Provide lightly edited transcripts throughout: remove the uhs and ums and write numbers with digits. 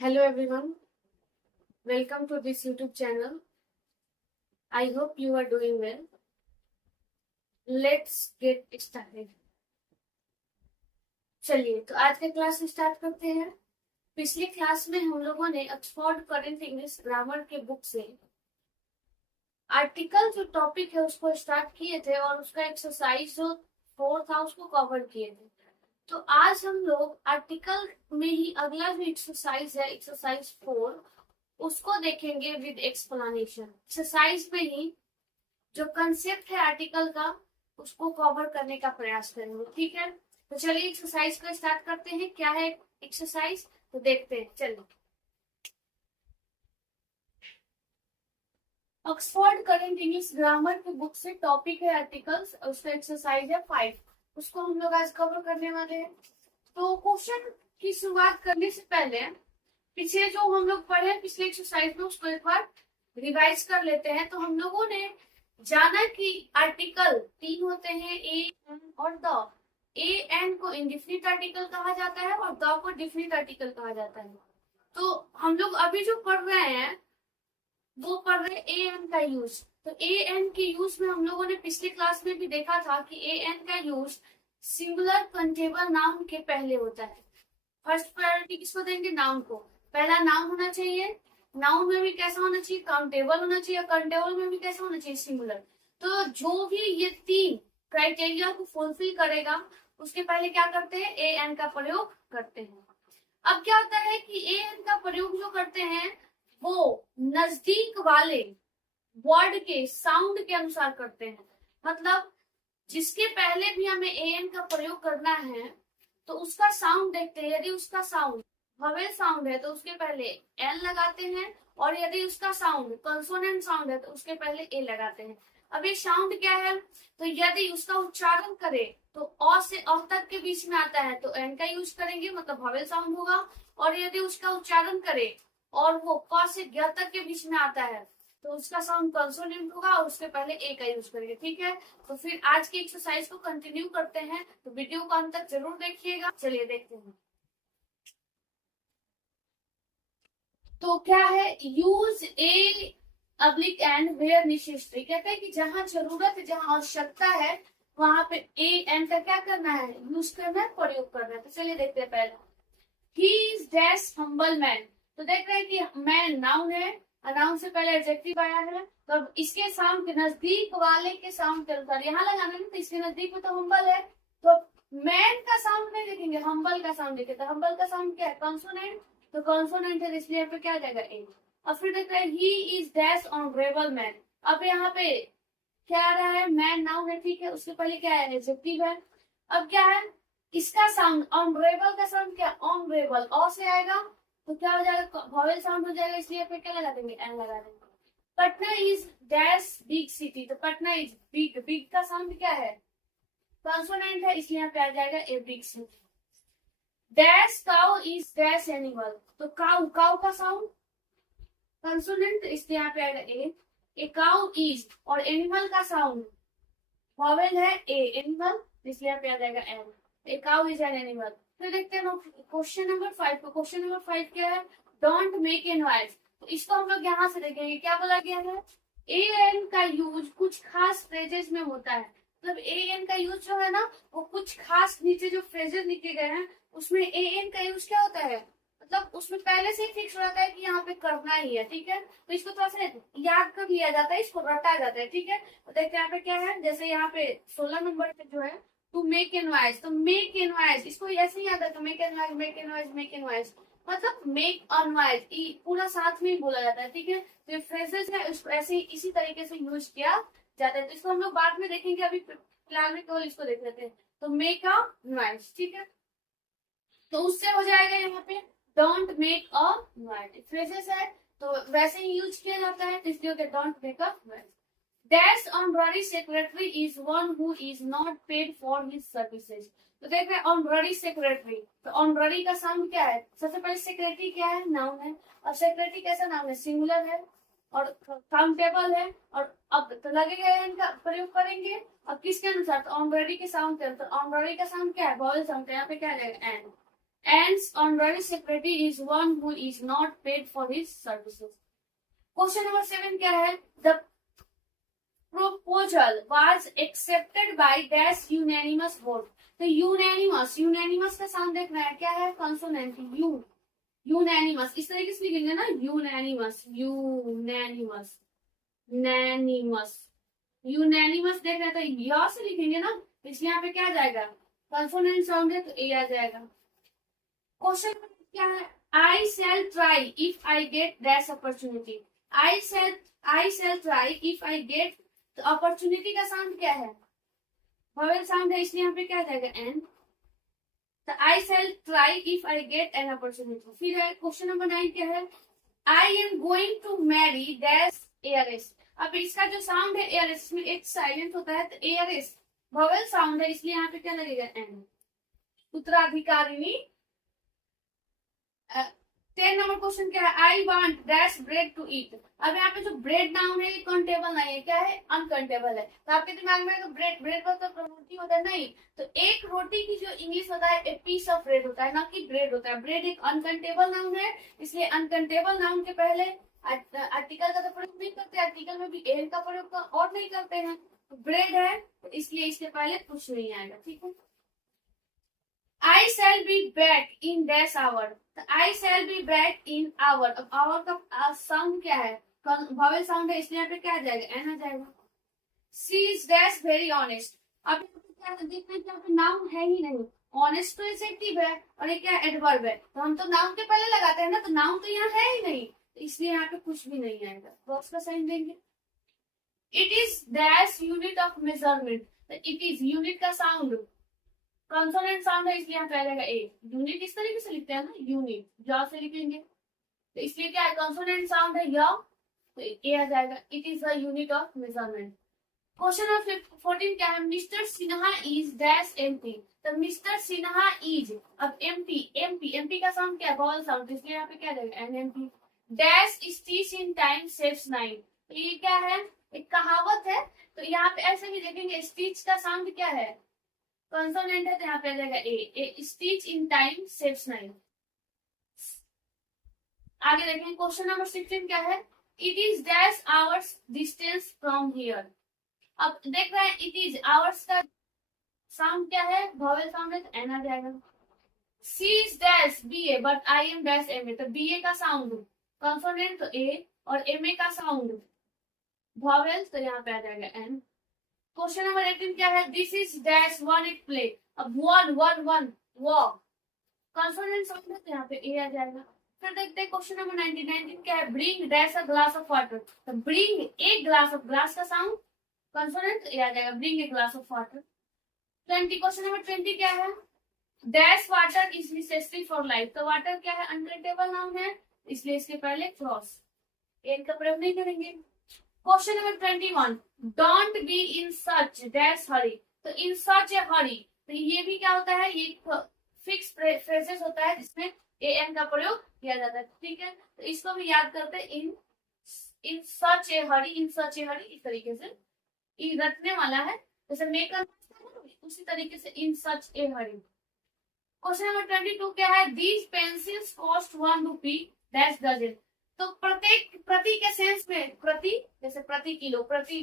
Hello everyone, welcome to this YouTube channel. I hope you are doing well. Let's get started. चलिए तो आज का class start करते हैं। पिछली क्लास में हम लोगों ने ऑक्सफोर्ड करंट इंग्लिश ग्रामर के बुक से आर्टिकल जो टॉपिक है उसको स्टार्ट किए थे और उसका एक्सरसाइज जो 4 था उसको कवर किए थे। तो आज हम लोग आर्टिकल में ही अगला जो एक्सरसाइज है एक्सरसाइज 4 उसको देखेंगे विद एक्सप्लेनेशन। एक्सरसाइज में ही जो कंसेप्ट है आर्टिकल का उसको कवर करने का प्रयास करेंगे। ठीक है, तो चलिए एक्सरसाइज को स्टार्ट करते हैं। क्या है एक्सरसाइज तो देखते हैं। चलिए, ऑक्सफोर्ड करंट इंग्लिश ग्रामर के बुक से टॉपिक है आर्टिकल्स, उसका एक्सरसाइज है 5, उसको हम लोग आज कवर करने वाले हैं। तो क्वेश्चन की शुरुआत करने से पहले पीछे जो हम लोग पढ़े पिछले एक्सरसाइज में उसको एक बार रिवाइज कर लेते हैं। तो हम लोगों ने जाना कि आर्टिकल 3 होते हैं, ए एन और द। ए एन को इंडिफिनिट आर्टिकल कहा जाता है और द को डिफिनिट आर्टिकल कहा जाता है। तो हम लोग अभी जो पढ़ रहे हैं वो पढ़ रहे ए एन का यूज। तो ए एन के यूज में हम लोगों ने पिछली क्लास में भी देखा था कि ए एन का यूज सिंगुलर कंटेबल नाउन के पहले होता है। फर्स्ट प्रायोरिटी किसको देंगे? नाउन को। पहला नाउन होना चाहिए, नाउन में भी कैसा होना चाहिए? काउंटेबल होना चाहिए, काउंटेबल में भी कैसा होना चाहिए? सिंगुलर। तो जो भी ये 3 क्राइटेरिया को फुलफिल करेगा उसके पहले क्या करते हैं? ए एन का प्रयोग करते हैं। अब क्या होता है कि ए एन का प्रयोग जो करते हैं वो नजदीक वाले वर्ड के साउंड के अनुसार करते हैं। मतलब जिसके पहले भी हमें ए एन का प्रयोग करना है तो उसका साउंड देखते हैं। यदि उसका साउंड ववेल साउंड है तो उसके पहले एल लगाते हैं, और यदि उसका साउंड कंसोनेंट साउंड है तो उसके पहले ए लगाते हैं। अब ये साउंड क्या है? तो यदि उसका उच्चारण करे तो अ से अ तक के बीच में आता है तो एन का यूज करेंगे, मतलब ववेल साउंड होगा। और यदि उसका उच्चारण करे और वो क से ग तक के बीच में आता है तो उसका साउंड कंसोनेंट होगा और उसके पहले ए का यूज करेंगे। ठीक है, तो फिर आज की एक्सरसाइज को कंटिन्यू करते हैं, तो वीडियो को अंत तक जरूर देखिएगा। चलिए देखते हैं। तो क्या है? Use a oblique and where necessary. कहते हैं कि जहां जरूरत है, जहां आवश्यकता है वहां पे ए एन का क्या करना है? यूज करना है, प्रयोग करना है। तो चलिए देखते हैं। पहले he is dash humble man. तो देख रहे हैं कि मैन नाउन है, नाउन से पहले एडजेक्टिव आया है, तो अब इसके साउंड के नजदीक वाले के साउंड के अनुसार यहाँ लगाना है। तो इसके नजदीक में तो हम्बल है, तो मैन का साउंड नहीं देखेंगे, हम्बल का साउंड देखेंगे। तो हम्बल का साउंड क्या है? कॉन्सोनेंट। तो कॉन्सोनेंट है इसलिए यहाँ पे क्या आ जाएगा? ए। और फिर देख रहे हैं he is dash honourable man. अब यहाँ पे क्या आ रहा है? मैन नाउन है, ठीक है, उसके पहले क्या है? एडजेक्टिव है। अब क्या है? इसका साउंड ऑनरेबल का साउंड क्या? ऑनरेबल अ से आएगा तो क्या हो जाएगा? वॉवेल साउंड हो जाएगा, इसलिए फिर क्या लगा देंगे? एन लगा देंगे। Patna is dash big city. तो पटना इज बिग, बिग का साउंड क्या है? कॉन्सोनेंट है, इसलिए यहाँ पे आ जाएगा a big city. Dash cow is dash animal. तो काउ, काउ का साउंड कंसोनेंट, इसलिए यहाँ पे आएगा ए। ए काउ इज, और एनिमल का साउंड वॉवेल है ए, एनिमल, इसलिए यहाँ पे आ जाएगा an. A cow is an animal. फिर देखते हैं क्वेश्चन नंबर 5 को। क्वेश्चन नंबर 5 क्या है? Don't make a noise. तो इसको हम लोग यहाँ से देखेंगे। क्या बोला गया है? ए एन का यूज कुछ खास फ्रेजेस में होता है। मतलब ए एन का यूज जो है ना वो कुछ खास, नीचे जो फ्रेजेस लिखे गए हैं उसमें ए एन का यूज क्या होता है? मतलब उसमें पहले से ही फिक्स रहता है कि यहाँ पे करना ही है। ठीक है, तो इसको थोड़ा सा याद कर लिया जाता है, इसको रटा जाता है। ठीक है, तो देखते हैं यहाँ पे क्या है। जैसे यहाँ पे 16 नंबर पे जो है टू मेक ए नॉइज, तो मेक ए नॉइज इसको ऐसे ही याद है। तो make a noise, make a noise, make a noise, मतलब मेक अ नॉइज पूरा साथ में ही बोला जाता है। ठीक है, तो ये फ्रेजेस है उसको ऐसे ही इसी तरीके से यूज किया जाता है। तो इसको हम लोग बाद में देखेंगे, अभी फिलहाल में केवल इसको देख लेते हैं। तो मेक अ नॉइज, ठीक है, तो उससे हो जाएगा यहाँ पे don't make a noise. Phrases है तो वैसे ही यूज किया जाता है, तो इसलिए don't make a noise. Dash honorary secretary is one who is not paid for his services. तो देख रहे हैं honorary secretary, तो honorary का साउंड क्या है? सबसे पहले secretary क्या है? नाउन है। और secretary कैसा नाउन है? सिंगुलर है और काउंटेबल है। और अब तो लगेगा इनका प्रयोग करेंगे अब किसके अनुसार? तो honorary के साउंड के अनुसार। honorary का साउंड क्या है? Vowel sound. यहाँ पे क्या आ जाएगा? N. ends on very secretary is one who is not paid for his services. Question number 7 क्या है? The proposal was accepted by dash unanimous vote. तो यूनैनिमस का साउंड देखना है, क्या है? कंसोनेंट यू, यूनैनिमस इस तरीके से लिखेंगे ना, यूनैनिमस देखना है तो यह से लिखेंगे ना, इसलिए यहाँ पे क्या आ जाएगा? कंसोनेंट साउंड है तो ए आ जाएगा। क्वेश्चन क्या है? I shall try if I get that opportunity. I shall try if I get, तो अपॉर्चुनिटी का साउंड क्या है? वोवेल साउंड है, इसलिए यहाँ पे क्या आ जाएगा? एन। तो I shall try if I get an opportunity. फिर है क्वेश्चन नंबर 9 क्या है? I am going to marry dash heiress. अब इसका जो साउंड है एयरएस में एक साइलेंट होता है, तो एयरएस वोवेल साउंड है, इसलिए यहाँ पे क्या लगेगा? एन। उत्तराधिकारिणी। 10 नंबर क्वेश्चन क्या है? I want dash bread to eat. अब यहाँ पे जो ब्रेड नाउन है ये काउंटेबल नहीं है, क्या है? अनकाउंटेबल है। तो आपके दिमाग में तो ब्रेड पर तो रोटी होता है, नहीं। तो एक रोटी की जो इंग्लिश होता है ए पीस ऑफ ब्रेड होता है, ना कि ब्रेड होता है। ब्रेड एक अनकाउंटेबल नाउन है, इसलिए अनकाउंटेबल नाउन के पहले आर्टिकल का तो प्रयोग नहीं करते, आर्टिकल में भी एन का प्रयोग और नहीं करते हैं। ब्रेड है तो इसलिए इसके पहले कुछ नहीं आएगा, ठीक है। I shall be back in dash hour. तो I shall be back in hour. अब hour का साउंड क्या है? वोवेल साउंड है, इसलिए यहाँ पे क्या आ जाएगा? एन आ जाएगा। She is dash very honest. अब क्या देखते हैं, यहाँ पे नाउन है ही नहीं। ऑनेस्ट तो एडजेक्टिव है और ये क्या है? एडवर्ब है। तो हम तो नाउन के पहले लगाते हैं ना, तो नाउन तो यहाँ है ही नहीं, तो इसलिए यहाँ पे कुछ भी नहीं आएगा। बॉक्स का साइन देंगे। It is dash unit of measurement. तो it is यूनिट का साउंड कंसोनेंट साउंड है, इसलिए यहाँ पे आ जाएगा ए। यूनिट इस तरीके से लिखते हैं ना, यूनिट ज से लिखेंगे, तो इसलिए क्या है? कंसोनेंट साउंड है य, तो ए आ जाएगा। It is the unit of measurement. Question number 14 क्या है? Mister Sinha is dash MP. तो मिस्टर सिन्हा इज, अब एमपी का साउंड क्या है? वॉवल साउंड, इसलिए यहाँ पे क्या आ जाएगा? An MP. Dash stitch in time saves nine. तो ये क्या है? एक कहावत है, तो यहाँ पे ऐसे भी देखेंगे, स्टीच का साउंड क्या है? कंसोनेंट है, तो यहाँ पे आ जाएगा a. Stitch in time saves nine. आगे देखें क्वेश्चन नंबर 16 क्या है? It is dash hours distance from here. अब देख रहे हैं इट इज आवर्स का साउंड क्या है? वोवेल साउंड है, तो एन आ जाएगा। She is dash B A but I am dash M A. तो बी ए का साउंड कंसोनेंट तो ए, और एम ए का साउंड वोवेल, तो यहाँ पे आ जाएगा एन। क्वेश्चन नंबर 18 क्या है? This is dash one it play. अब वन वो कंसोनेंट साउंड है, तो यहाँ पे ए आ जाएगा। फिर देखते हैं क्वेश्चन नंबर 19 क्या है? Bring dash a glass of water. तो bring a glass of, glass का साउंड कंसोनेंट ए आ जाएगा। Bring a glass of water. 20 question number 20 क्या है? Dash water is necessary for life. तो वाटर क्या है? अनकाउंटेबल नाउन है, इसलिए इसके पहले क्रॉस, एन का प्रयोग नहीं करेंगे। Question number 21 don't be in such dash hurry. तो इन सच ए हरी, तो ये भी क्या होता है? ये फिक्स फ्रेजेस होता है जिसमें ए एन का प्रयोग किया जाता है, ठीक है। तो इसको भी याद करते हैं, इन सच ए हरी, इन सच ए हरी, इस तरीके से ये रखने वाला है, जैसे मेक उसी तरीके से इन सच ए हरी। क्वेश्चन नंबर 22 क्या है? These pencils cost 1 rupee dash dozen. तो प्रत्येक, प्रति के सेंस में, प्रति जैसे प्रति किलो, प्रति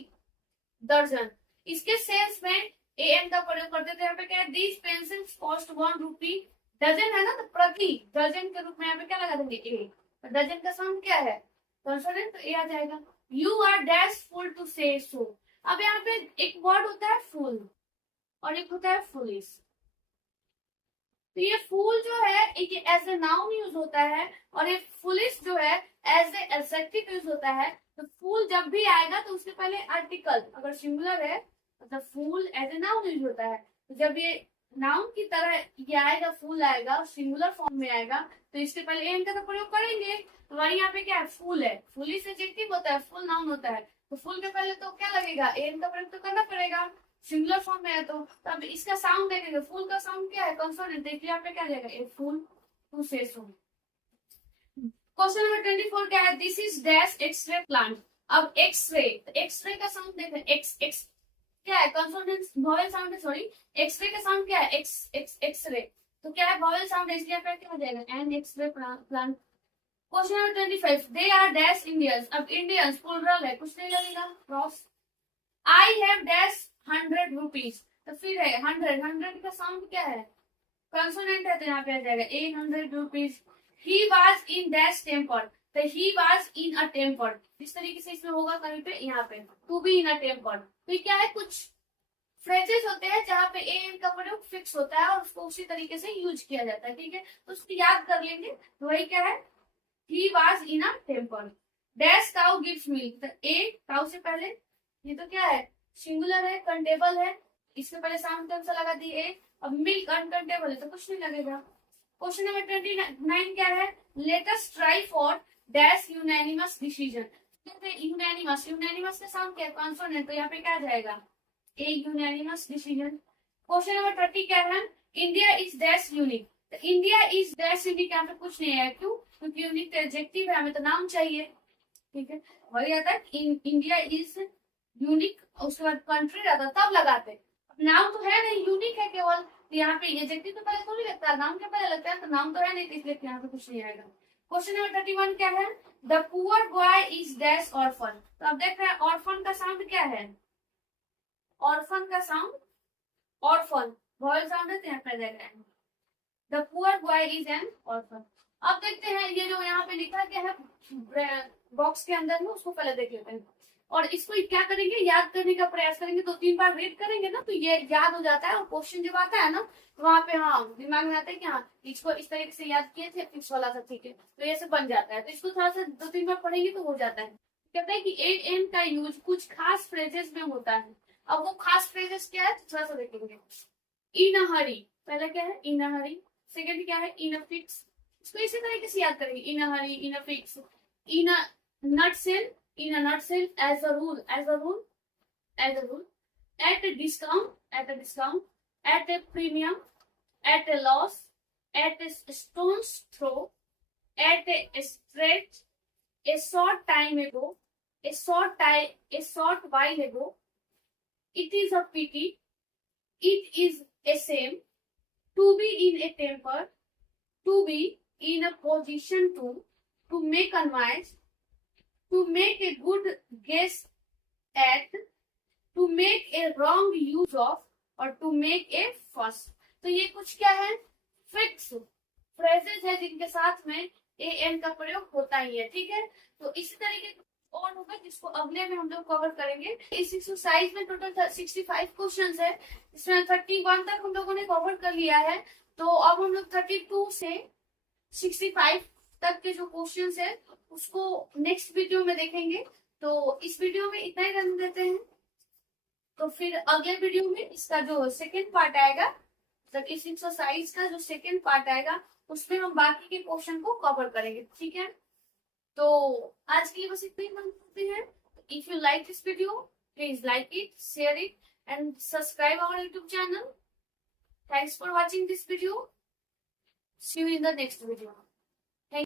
दर्जन, इसके सेंस में ए एन का प्रयोग करते थे। यहाँ पे क्या है? These pencils cost 1 rupee dozen है ना, तो प्रति डजन के रूप में यहाँ पे क्या लगा देंगे? ए। तो डजन का साउंड क्या है? कंसोनेंट, तो ए आ जाएगा। You are dash fool to say so. अब यहाँ पे एक वर्ड होता है फुल और एक होता है फुलिश। तो ये फूल जो है एक एज ए नाउन यूज होता है, और ये फुलिश जो है एज ए एडजेक्टिव यूज होता है। तो फूल जब भी आएगा तो उसके पहले आर्टिकल, अगर सिंगुलर है मतलब फूल एज ए नाउन यूज होता है। तो जब ये नाउन की तरह ये आएगा, फूल आएगा, सिंगुलर फॉर्म में आएगा, तो इसके पहले एन का तो प्रयोग करेंगे। तो वही यहाँ पे क्या है? फूल है, फुलिश एडजेक्टिव होता है, फुल नाउन होता है। तो फूल के पहले तो क्या लगेगा? एन का प्रयोग तो करना पड़ेगा, सिंगुलर फॉर्म में है। तो अब इसका साउंड देखेंगे, फूल का साउंड क्या है? कंसोनेंट। देखिए यहाँ पे क्या जाएगा? ए फूल to say so. Question number 24 क्या है? This is dash x-ray plant. अब एक्सरे, एक्सरे का साउंड देखें, एक्स क्या है? कंसोनेंट वोवेल साउंड है, सॉरी। एक्सरे का साउंड क्या है? एक्सरे। तो क्या है वॉवेल साउंड, इसलिए आपका क्या हो जाएगा an x-ray plant. Question number 25, they are dash Indians. अब इंडियंस प्लूरल है, कुछ नहीं लगेगा, cross. I have dash 100 rupees, तो फिर है 100, 100 का साउंड क्या है, कंसोनेंट है, तो यहाँ पे आ जाएगा 100 rupees. He was in dash temper, तो he was in a temper, जिस तरीके से इसमें होगा कहीं पे यहाँ पे to be in a temper. तो क्या है, कुछ फ्रेजेस होते हैं जहाँ पे ए एन का प्रयोग फिक्स होता है और उसको उसी तरीके से यूज किया जाता है, ठीक है, तो उसको याद कर लेंगे। तो वही क्या है, he was in a temper. Dash cow gives milk, तो ए काउ से पहले ये तो क्या है, सिंगुलर है, कंटेबल है, इसके पहले साउंड कौन सा लगा दी ए। अब मिल्क अनकंटेबल है तो कुछ नहीं लगेगा। क्वेश्चन नंबर 29 क्या है, let us try for dash unanimous decision. Unanimous, unanimous का साउंड क्या है, कॉन्सोनेंट, तो यहाँ पे क्या आ जाएगा ए यूनानिमस डिसीजन। क्वेश्चन नंबर 30 क्या है, इंडिया इज डैश यूनिक, तो इंडिया इज डैश यूनिक, यहाँ पे कुछ नहीं है, क्यों, क्योंकि यूनिक तो एडजेक्टिव है, हमें तो नाम चाहिए, ठीक है, वही आता है इंडिया इज यूनिक, उसके बाद कंट्री रहता तब लगाते, नाम तो है नहीं, यूनिक है केवल, तो यहाँ पे एडजेक्टिव तो पहले थोड़ी लगता है, नाम के पहले लगता है, तो नाम तो है नहीं, इसलिए यहाँ पे कुछ नहीं आएगा। क्वेश्चन नंबर 31 क्या है, the poor boy is dash orphan, तो अब देख रहे हैं ऑर्फन का साउंड क्या है, ऑर्फन का साउंड, ऑर्फन वॉवेल साउंड है, तो यहाँ पे देख रहे हैं the poor boy is an orphan. अब देखते हैं ये जो यहाँ पे लिखा क्या है बॉक्स के अंदर में, उसको पहले देख लेते हैं और इसको क्या करेंगे, याद करने का प्रयास करेंगे, 2-3 बार रीड करेंगे ना तो ये याद हो जाता है, और क्वेश्चन जब आता है ना तो वहाँ पे हाँ दिमाग में आता है कि हाँ इसको इस तरीके से याद किए थे, फिक्स वाला था, ठीक है, तो ये सब बन जाता है, तो इसको थोड़ा सा 2-3 बार पढ़ेंगे तो हो जाता है। कहते हैं कि ए एन का यूज कुछ खास फ्रेजेस में होता है। अब वो खास फ्रेजेस क्या है, थोड़ा सा देखेंगे। इन अ हरी, पहला क्या है, इन अ हरी। सेकेंड क्या है, इन अ फिक्स, इसको इसी तरीके से याद करेंगे, in a hurry, in a fix, in a nutshell, in a nutshell, as a rule, as a rule, as a rule, at a discount, at a discount, at a premium, at a loss, at a stone's throw, at a stretch, a short time ago, a short while ago. It is a pity, it is a shame to be in a temper, to be in a position to make a noise, to make a good guess at, to make a wrong use of, और to make a fuss। तो ये कुछ क्या है, fix phrases है जिनके साथ में ए एन का प्रयोग होता ही है, ठीक है, तो इसी तरीके और होगा जिसको अगले में हम लोग कवर करेंगे। इस एक्सरसाइज में टोटल 65 क्वेश्चंस है, इसमें 31 तक हम लोगों ने कवर कर लिया है, तो अब हम लोग 32 से 65 तक के जो क्वेश्चंस है उसको नेक्स्ट वीडियो में देखेंगे। तो इस वीडियो में इतना ही रहने देते हैं, तो फिर अगले वीडियो में इसका जो सेकेंड पार्ट आएगा, तब इस एक्सरसाइज का जो सेकेंड पार्ट आएगा उसमें हम बाकी के क्वेश्चन को कवर करेंगे, ठीक है। तो आज के लिए बस इतना ही बात करते हैं। If you like this video please like it, share it and subscribe our YouTube channel. Thanks for watching this video, see you in the next video.